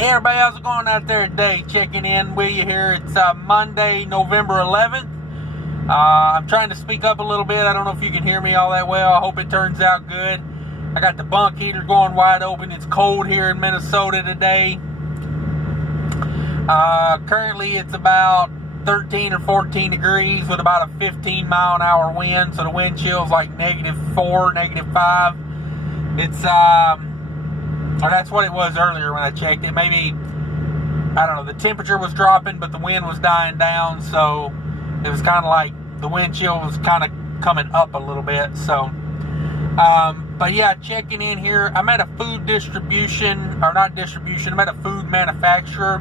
Hey everybody, how's it going out there today? Checking in with you here. It's Monday, November 11th. I'm trying to speak up a little bit. I don't know if you can hear me all that well. I hope it turns out good. I got the bunk heater going wide open. It's cold here in Minnesota today. Currently it's about 13 or 14 degrees with about a 15 mile an hour wind. So the wind chill is like -4, -5. It's or that's what it was earlier when I checked it. Maybe, I don't know, the temperature was dropping, but the wind was dying down, so it was kind of like the wind chill was kind of coming up a little bit. So, but yeah, checking in here. I'm at a food distribution, or not distribution, I'm at a food manufacturer.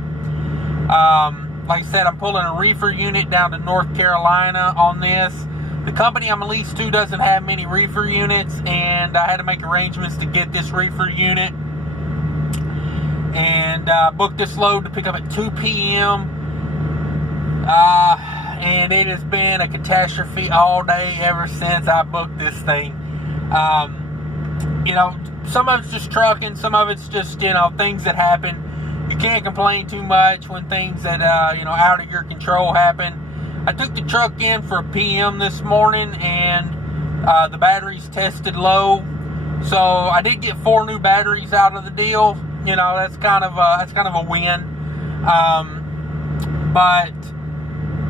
Like I said, I'm pulling a reefer unit down to North Carolina on this. The company I'm leased to doesn't have many reefer units, and I had to make arrangements to get this reefer unit. And booked this load to pick up at 2 p.m. And it has been a catastrophe all day ever since I booked this thing. You know, some of it's just trucking, some of it's just, you know, things that happen. You can't complain too much when things that, you know, out of your control happen. I took the truck in for a PM this morning, and the batteries tested low. So I did get 4 new batteries out of the deal. You know, that's kind of a win. But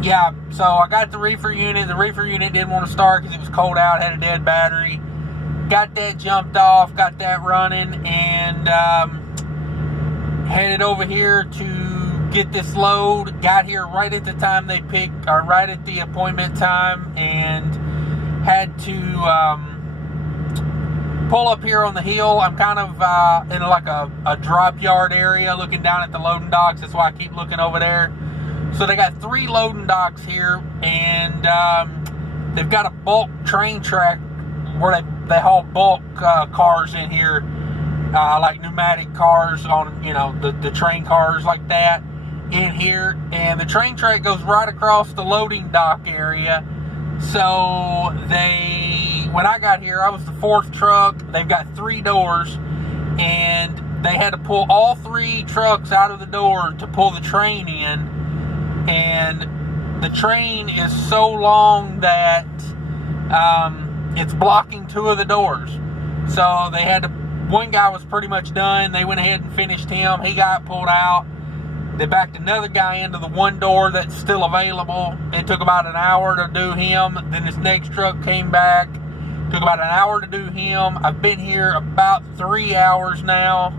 yeah, so I got the reefer unit. The reefer unit didn't want to start because it was cold out, had a dead battery. Got that jumped off, got that running, and headed over here to get this load. Got here right at the time they picked, or right at the appointment time, and had to pull up here on the hill. I'm kind of in like a drop yard area looking down at the loading docks. That's why I keep looking over there. So they got 3 loading docks here, and they've got a bulk train track where they haul bulk cars in here, like pneumatic cars on, you know, the train cars like that in here. And the train track goes right across the loading dock area. So when I got here, I was the 4th truck. They've got 3 doors, and they had to pull all 3 trucks out of the door to pull the train in. And the train is so long that it's blocking 2 of the doors. So they had to, one guy was pretty much done. They went ahead and finished him. He got pulled out. They backed another guy into the 1 door that's still available. It took about an hour to do him. Then this next truck came back. Took about an hour to do him. I've been here about 3 hours now.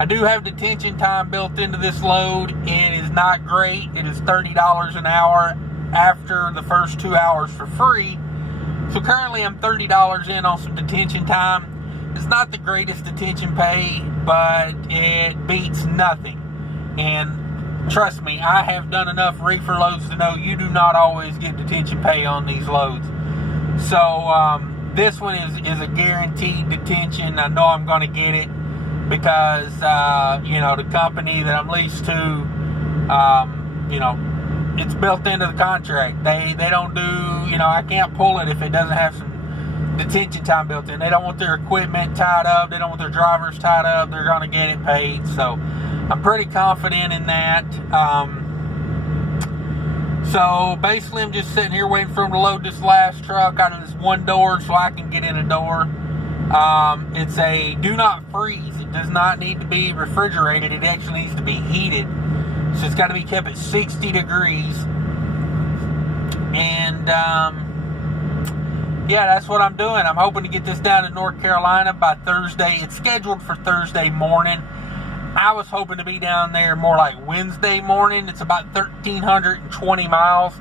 I do have detention time built into this load. It is not great. It is $30 an hour after the first 2 hours for free. So currently I'm $30 in on some detention time. It's not the greatest detention pay, but it beats nothing. And trust me, I have done enough reefer loads to know you do not always get detention pay on these loads. So this one is a guaranteed detention. I know I'm going to get it because you know, the company that I'm leased to, you know, it's built into the contract. They don't do, you know, I can't pull it if it doesn't have some detention time built in. They don't want their equipment tied up. They don't want their drivers tied up. They're going to get it paid. So I'm pretty confident in that. So basically I'm just sitting here waiting for them to load this last truck out of this 1 door so I can get in a door. It's a do not freeze. It does not need to be refrigerated. It actually needs to be heated. So it's got to be kept at 60 degrees. And yeah, that's what I'm doing. I'm hoping to get this down to North Carolina by Thursday. It's scheduled for Thursday morning. I was hoping to be down there more like Wednesday morning. It's about 1,320 miles.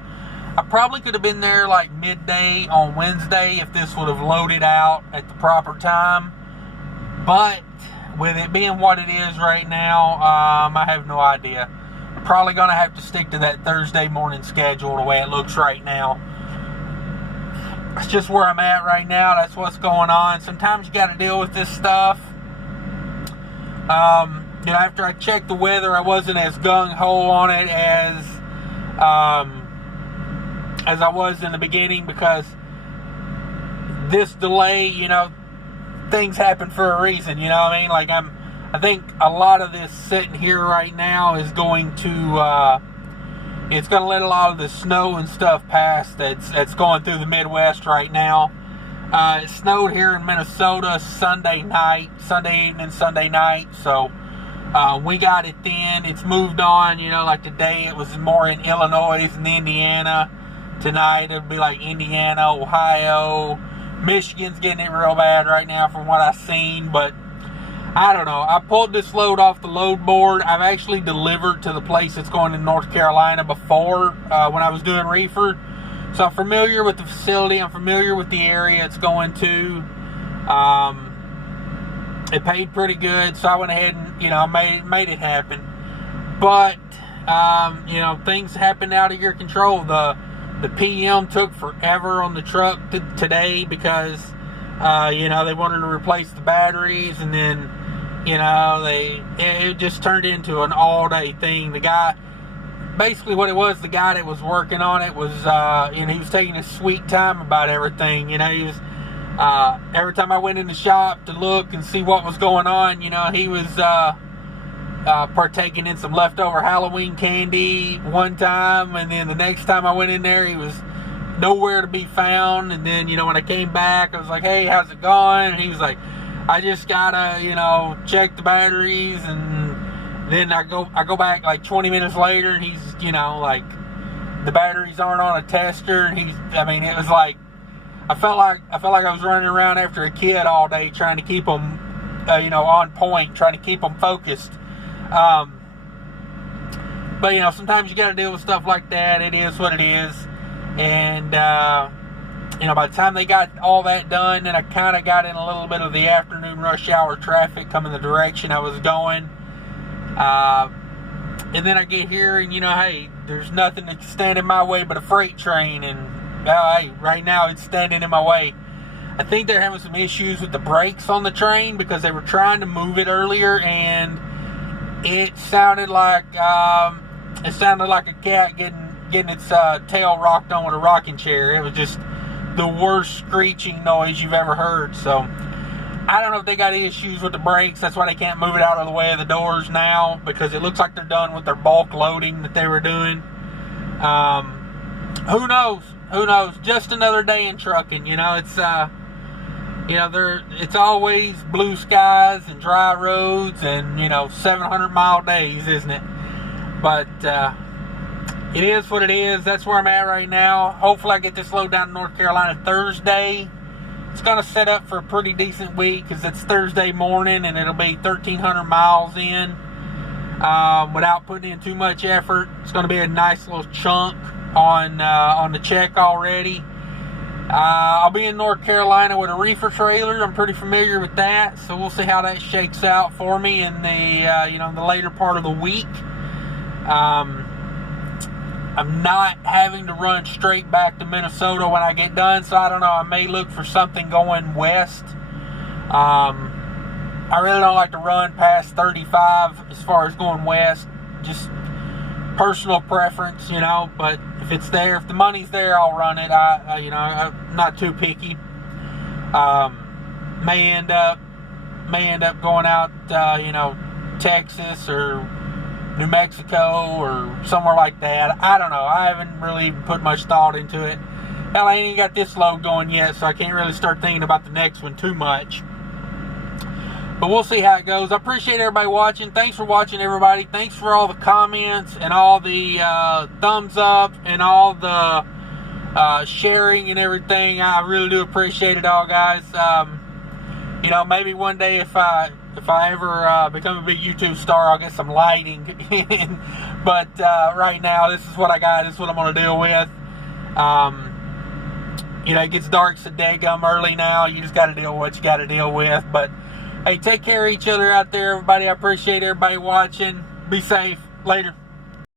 I probably could have been there like midday on Wednesday if this would have loaded out at the proper time. But with it being what it is right now, I have no idea. I'm probably going to have to stick to that Thursday morning schedule the way it looks right now. That's just where I'm at right now. That's what's going on. Sometimes you got to deal with this stuff. You know, after I checked the weather, I wasn't as gung-ho on it as I was in the beginning, because this delay, you know, things happen for a reason, you know what I mean? Like, I think a lot of this sitting here right now is going to, it's going to let a lot of the snow and stuff pass that's going through the Midwest right now. It snowed here in Minnesota Sunday evening, Sunday night. So we got it then. It's moved on, you know, like today it was more in Illinois and Indiana. Tonight it'll be like Indiana, Ohio. Michigan's getting it real bad right now from what I've seen, but I don't know. I pulled this load off the load board. I've actually delivered to the place that's going in North Carolina before when I was doing reefer. So I'm familiar with the facility. I'm familiar with the area it's going to. It paid pretty good, so I went ahead and, you know, made it happen. But, you know, things happened out of your control. The PM took forever on the truck today because, you know, they wanted to replace the batteries, and then, you know, it just turned into an all-day thing. The guy, basically what it was, the guy that was working on it was, you know, he was taking his sweet time about everything. You know, he was, every time I went in the shop to look and see what was going on, you know, he was partaking in some leftover Halloween candy one time, and then the next time I went in there, he was nowhere to be found. And then, you know, when I came back, I was like, hey, how's it going? And he was like, I just gotta, you know, check the batteries. And then I go back like 20 minutes later, and he's, you know, like, the batteries aren't on a tester. And I mean, it was like, I felt like I was running around after a kid all day trying to keep them, you know, on point, trying to keep them focused. But, you know, sometimes you got to deal with stuff like that. It is what it is. And, you know, by the time they got all that done, then I kind of got in a little bit of the afternoon rush hour traffic coming the direction I was going. And then I get here and, you know, hey, there's nothing that's standing in my way but a freight train. And, hey, right now it's standing in my way. I think they're having some issues with the brakes on the train because they were trying to move it earlier, and it sounded like a cat getting its tail rocked on with a rocking chair. It was just the worst screeching noise you've ever heard. So I don't know if they got issues with the brakes. That's why they can't move it out of the way of the doors now, because it looks like they're done with their bulk loading that they were doing. Who knows? Just another day in trucking. You know, it's you know, it's always blue skies and dry roads and, you know, 700-mile days, isn't it? But it is what it is. That's where I'm at right now. Hopefully I get this load down to North Carolina Thursday. It's going to set up for a pretty decent week because it's Thursday morning and it'll be 1,300 miles in without putting in too much effort. It's going to be a nice little chunk on the check already. I'll be in North Carolina with a reefer trailer. I'm pretty familiar with that, so we'll see how that shakes out for me in the you know, the later part of the week. I'm not having to run straight back to Minnesota when I get done, so I don't know. I may look for something going west. I really don't like to run past 35 as far as going west. Just personal preference, you know, but if it's there, if the money's there, I'll run it. You know, I'm not too picky. May end up going out, you know, Texas or New Mexico or somewhere like that. I don't know. I haven't really put much thought into it. Hell, I ain't even got this load going yet, so I can't really start thinking about the next one too much. But we'll see how it goes. I appreciate everybody watching. Thanks for watching, everybody. Thanks for all the comments and all the thumbs up and all the sharing and everything. I really do appreciate it all, guys. You know, maybe one day if I ever become a big YouTube star, I'll get some lighting. But right now, this is what I got. This is what I'm going to deal with. You know, it gets dark so daggum early now. You just got to deal with what you got to deal with. But hey, take care of each other out there, everybody. I appreciate everybody watching. Be safe. Later.